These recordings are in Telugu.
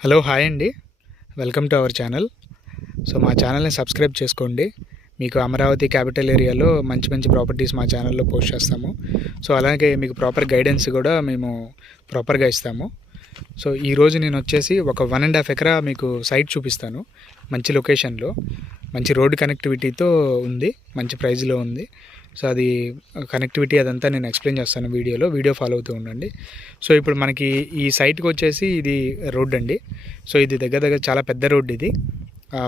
హలో హాయ్ అండి, welcome to our channel. So మా ఛానల్ని సబ్స్క్రైబ్ చేసుకోండి. మీకు అమరావతి క్యాపిటల్ ఏరియాలో మంచి మంచి ప్రాపర్టీస్ మా ఛానల్లో పోస్ట్ చేస్తాము. సో అలాగే మీకు ప్రాపర్ గైడెన్స్ కూడా మేము ప్రాపర్గా ఇస్తాము. సో ఈరోజు నేను వచ్చేసి ఒక 1.5 ఎకరా మీకు సైట్ చూపిస్తాను. మంచి లొకేషన్లో, మంచి రోడ్ కనెక్టివిటీతో ఉంది, మంచి ప్రైస్లో ఉంది. సో అది కనెక్టివిటీ అదంతా నేను ఎక్స్ప్లెయిన్ చేస్తాను వీడియో ఫాలో అవుతూ ఉండండి. సో ఇప్పుడు మనకి ఈ సైట్కి వచ్చేసి ఇది రోడ్ అండి. సో ఇది దగ్గర చాలా పెద్ద రోడ్, ఇది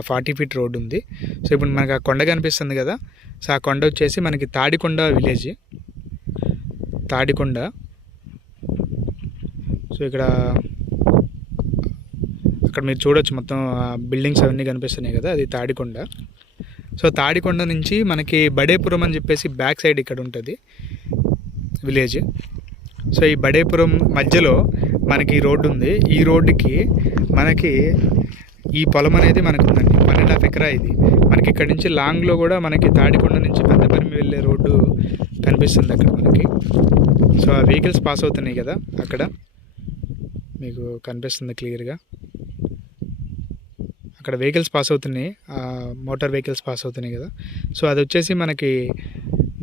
40 ఫీట్ రోడ్ ఉంది. సో ఇప్పుడు మనకు ఆ కొండ కనిపిస్తుంది కదా, సో ఆ కొండ వచ్చేసి మనకి తాడికొండ విలేజ్, తాడికొండ. సో అక్కడ మీరు చూడొచ్చు, మొత్తం బిల్డింగ్స్ అవన్నీ కనిపిస్తున్నాయి కదా, అది తాడికొండ. సో తాడికొండ నుంచి మనకి బడేపురం అని చెప్పేసి బ్యాక్ సైడ్ ఇక్కడ ఉంటుంది విలేజ్. సో ఈ బడేపురం మధ్యలో మనకి రోడ్డు ఉంది. ఈ రోడ్డుకి మనకి ఈ పొలం అనేది మనకు ఉందండి, 1.5 ఎకరా ఇది. మనకి ఇక్కడ నుంచి లాంగ్లో కూడా మనకి తాడికొండ నుంచి పెద్దపరిమి వెళ్ళే రోడ్డు కనిపిస్తుంది అక్కడ మనకి. సో ఆ వెహికల్స్ పాస్ అవుతున్నాయి కదా, అక్కడ మీకు కనిపిస్తుంది క్లియర్గా. అక్కడ వెహికల్స్ పాస్ అవుతున్నాయి, మోటార్ వెహికల్స్ పాస్ అవుతున్నాయి కదా. సో అది వచ్చేసి మనకి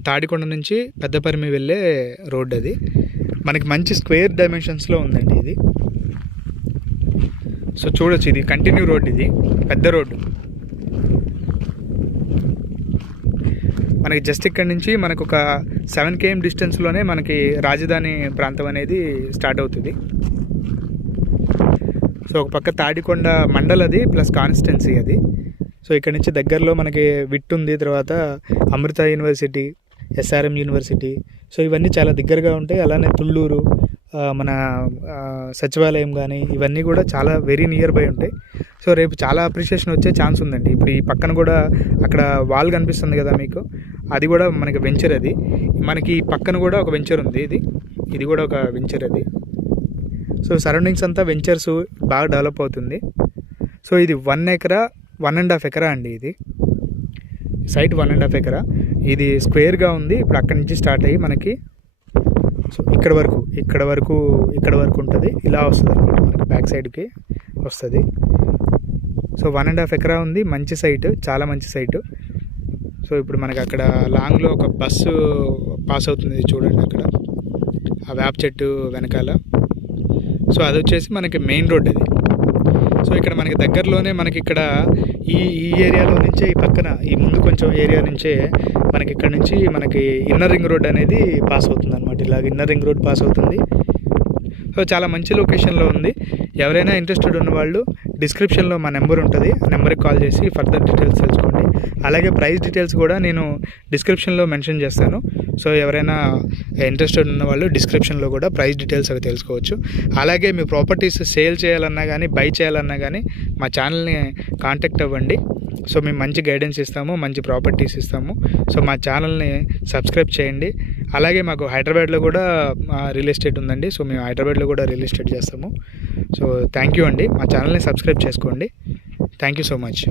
తాడికొండ నుంచి పెద్దపరిమి వెళ్ళే రోడ్. అది మనకి మంచి స్క్వేర్ డైమెన్షన్స్లో ఉందండి ఇది. సో చూడొచ్చు, ఇది కంటిన్యూ రోడ్, ఇది పెద్ద రోడ్డు. మనకి జస్ట్ ఇక్కడ నుంచి మనకు ఒక 7 km డిస్టెన్స్లోనే మనకి రాజధాని ప్రాంతం అనేది స్టార్ట్ అవుతుంది. సో ఒక పక్క తాడికొండ మండల్ అది, ప్లస్ కాన్స్టిట్యున్సీ అది. సో ఇక్కడ నుంచి దగ్గరలో మనకి విట్ ఉంది, తర్వాత అమృత యూనివర్సిటీ, SRM యూనివర్సిటీ. సో ఇవన్నీ చాలా దగ్గరగా ఉంటాయి. అలానే తుళ్ళూరు, మన సచివాలయం కానీ, ఇవన్నీ కూడా చాలా వెరీ నియర్ బై ఉంటాయి. సో రేపు చాలా అప్రిషియేషన్ వచ్చే ఛాన్స్ ఉందండి. ఇప్పుడు ఈ పక్కన కూడా అక్కడ వాల్ కనిపిస్తుంది కదా మీకు, అది కూడా మనకి వెంచర్. అది మనకి ఈ పక్కన కూడా ఒక వెంచర్ ఉంది, ఇది కూడా ఒక వెంచర్ అది. సో సరౌండింగ్స్ అంతా వెంచర్స్ బాగా డెవలప్ అవుతుంది. సో ఇది 1.5 ఎకరా అండి. ఇది సైట్ 1.5 ఎకరా, ఇది స్క్వేర్గా ఉంది. ఇప్పుడు అక్కడి నుంచి స్టార్ట్ అయ్యి మనకి సో ఇక్కడ వరకు ఉంటుంది. ఇలా వస్తుంది అనమాట, మనకి బ్యాక్ సైడ్కి వస్తుంది. సో 1.5 ఎకరా ఉంది, మంచి సైట్, చాలా మంచి సైటు. సో ఇప్పుడు మనకి అక్కడ లాంగ్లో ఒక బస్సు పాస్ అవుతుంది చూడండి, అక్కడ ఆ వేప చెట్టు వెనకాల. సో అది వచ్చేసి మనకి మెయిన్ రోడ్ అది. సో ఇక్కడ మనకి దగ్గరలోనే మనకి ఇక్కడ ఈ ఏరియాలో నుంచే, ఈ పక్కన ఈ ముందు కొంచెం ఏరియా నుంచే మనకి ఇక్కడ నుంచి మనకి ఇన్నర్ రింగ్ రోడ్ అనేది పాస్ అవుతుంది అనమాట. ఇలాగ ఇన్నర్ రింగ్ రోడ్ పాస్ అవుతుంది. సో చాలా మంచి లొకేషన్లో ఉంది. ఎవరైనా ఇంట్రెస్టెడ్ ఉన్న వాళ్ళు డిస్క్రిప్షన్లో మా నెంబర్ ఉంటుంది, ఆ నెంబర్కి కాల్ చేసి ఫర్దర్ డీటెయిల్స్ తెలుసుకోండి. అలాగే ప్రైస్ డీటెయిల్స్ కూడా నేను డిస్క్రిప్షన్లో మెన్షన్ చేస్తాను. సో ఎవరైనా ఇంట్రెస్టెడ్ ఉన్న వాళ్ళు డిస్క్రిప్షన్లో కూడా ప్రైస్ డీటెయిల్స్ అవి తెలుసుకోవచ్చు. అలాగే మీ ప్రాపర్టీస్ సేల్ చేయాలన్నా కానీ, బై చేయాలన్నా కానీ మా ఛానల్ని కాంటాక్ట్ అవ్వండి. సో మేము మంచి గైడెన్స్ ఇస్తాము, మంచి ప్రాపర్టీస్ ఇస్తాము. సో మా ఛానల్ని సబ్స్క్రైబ్ చేయండి. అలాగే మాకు హైదరాబాద్లో కూడా రియల్ ఎస్టేట్ ఉందండి. సో మేము హైదరాబాద్లో కూడా రియల్ ఎస్టేట్ చేస్తాము. సో థ్యాంక్ యూ అండి, మా ఛానల్ని సబ్స్క్రైబ్ చేసుకోండి. Thank you so much.